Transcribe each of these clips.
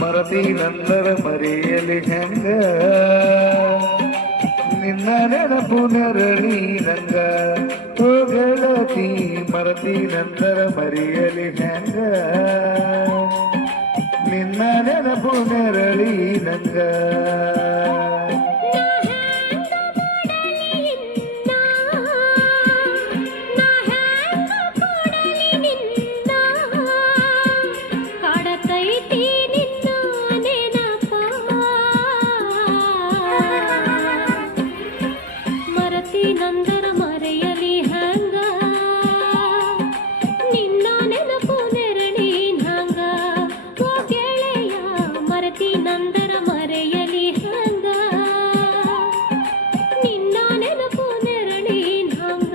ಮರತಿ ನಂದರ ಮರೆಯಲಿ ಹೆಂಗ ನಿನ್ನ ನೆನಪು ನೆರಳಿ ನಂಗ ಗೆಳತಿ ಮರತಿ ನಂದರ ಮರೆಯಲಿ ಹೆಂಗ ನಿನ್ನ ನೆನಪು ನೆರಳಿ ನಂಗ ನಂದರ ಮರೆಯಲಿ ಹಂಗ ನಿನ್ನ ನೆನಪು ನೆರಳಿ ಹಂಗ ಓ ಗೆಳೆಯ ಮರತಿ ನಂದರ ಮರೆಯಲಿ ಹಂಗ ನಿನ್ನ ನೆನಪು ನೆರಳಿ ಹಂಗ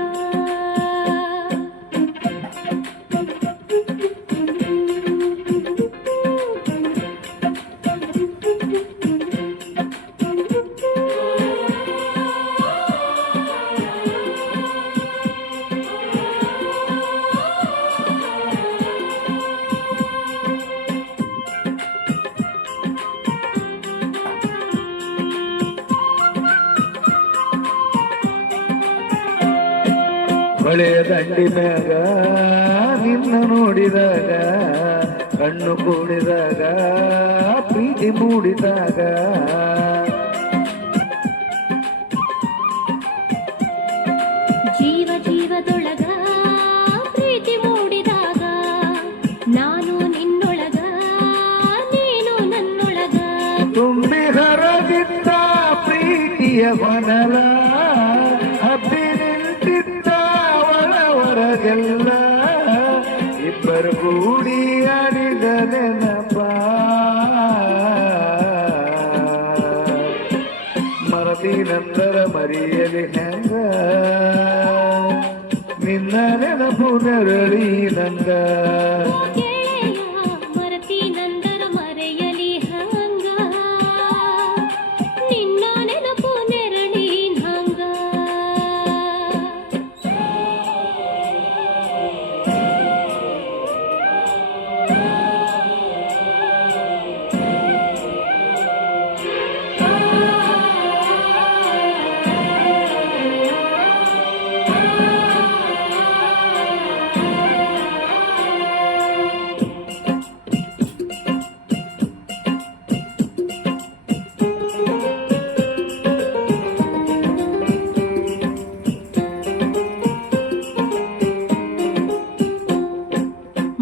ಹೊಳೆಯ ದಂಡಿ ಮ್ಯಾಗ ನಿನ್ನ ನೋಡಿದಾಗ ಕಣ್ಣು ಕೂಡಿದಾಗ ಪ್ರೀತಿ ಮೂಡಿದಾಗ ಜೀವ ಜೀವದೊಳಗ ಪ್ರೀತಿ ಮೂಡಿದಾಗ ನಾನು ನಿನ್ನೊಳಗ ನೀನು ನನ್ನೊಳಗ ತುಂಬಿ ಹರದಿದ್ದ ಪ್ರೀತಿಯ ಹೊನಲ ಹಬ್ಬಿ ನಿಂತಿದ್ದ ಒಳವರಗೆಲ್ಲ ಇಬ್ಬರು ಕೂಡಿ ಆಡಿದ ನೆನಪ ಮರತಿ ನಂದರ ಮರೆಯಲಿ ಹೆಂಗ ನಿನ್ನ ನೆನಪು ನೆರಳಿ ನಂಗ ಮರತಿ ನಂದರ ಮರೆಯಲಿ ಹಂಗ ನಿನ್ನ ನೆನಪು ನೆರಳಿ ಹಂಗ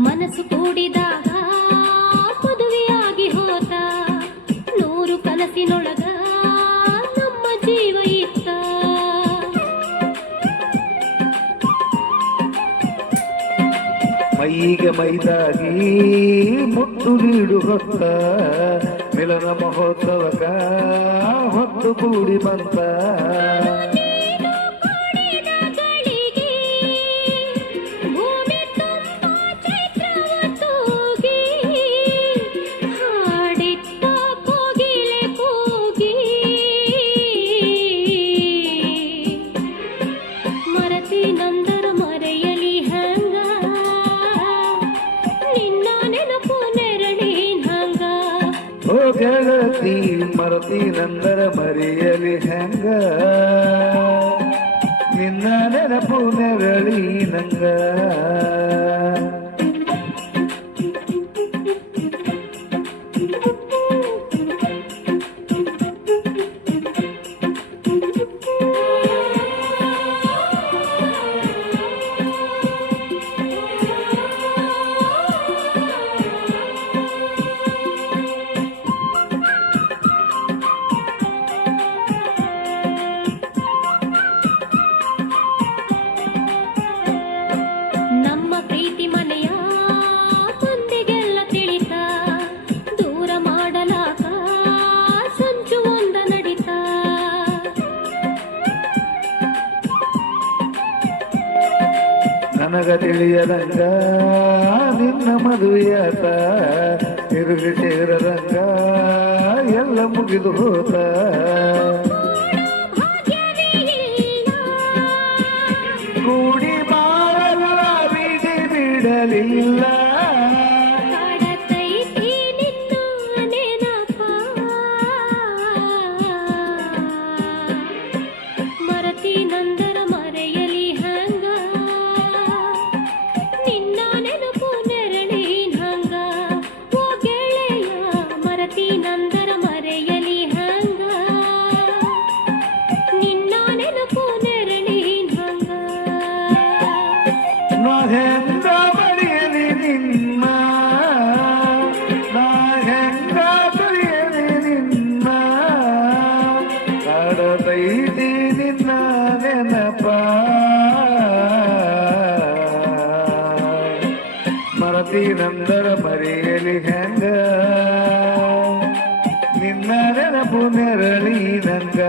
ಮನಸ್ಸು ಕೂಡಿದಾಗ ಮದುವೆಯಾಗಿ ಹೋದ ನೂರು ಕನಸಿನೊಳಗ ನಮ್ಮ ಜೀವ ಇತ್ತ ಮೈಗೆ ಮೈದಾಗಿ ಮುತ್ತು ನೀಡು ಹೊತ್ತ ಮಿಲನ ಮಹೋತ್ಸವಕ ಹೊತ್ತು ಕೂಡಿ ಬಂತ ನಂದರ ಮರೆಯಲಿ ಹಂಗ ನಿನ್ನ ನೆನಪು ನೆರಳಿ ಹಂಗ ಓ ಗೆಳತಿ ಮರತಿ ನಂದರ ಮರೆಯಲಿ ಹೆಂಗ ನಿನ್ನ ನೆನಪು ನೆರಳಿ ನಂಗ ನಮ್ಮ ಪ್ರೀತಿ ಮನೆ ನನಗ ತಿಳಿಯದಂಗ ನಿನ್ನ ಮದುವೆಯಾತ ತಿರುಗಿ ಸೇರದಂಗ ಎಲ್ಲ ಮುಗಿದು ಹೋತ ಭಾಗ್ಯವೇ ಇಲ್ಲ ಕೂಡಿ ಬಾಳಲ್ಲ ಬಿಡಲಿಲ್ಲ ಕಾಡತೈತಿ ನಿನ್ನ ನೆನಪ ಮರತಿ ನಂದರ ಮರೆಯಲಿ ಹಂಗ ನಿನ್ನ ನೆನಪು ನೆರಳಿನ ಹಂಗ ಓ ಗೆಳೆಯ ಮರತಿ ನಂದರ ಮರೆಯಲಿ ಹಂಗ ನಿನ್ನ ನೆನಪು ನೆರಳಿನ ಹಂಗ ನಾ ಹೆಂಗ ಬರೆಯಲಿ ನಿನ್ನ ನಾ ಹೆಂಗ ಬರೆಯಲಿ ನಿನ್ನ ಕಾಡತೈತಿ ನಿನ್ನ ನೆನಪ ಮರತಿ ನಂದರ ಮರೆಯಲಿ ಹೆಂಗ ನಿನ್ನ ನೆನಪು ನೆರಳಿ ನಂಗ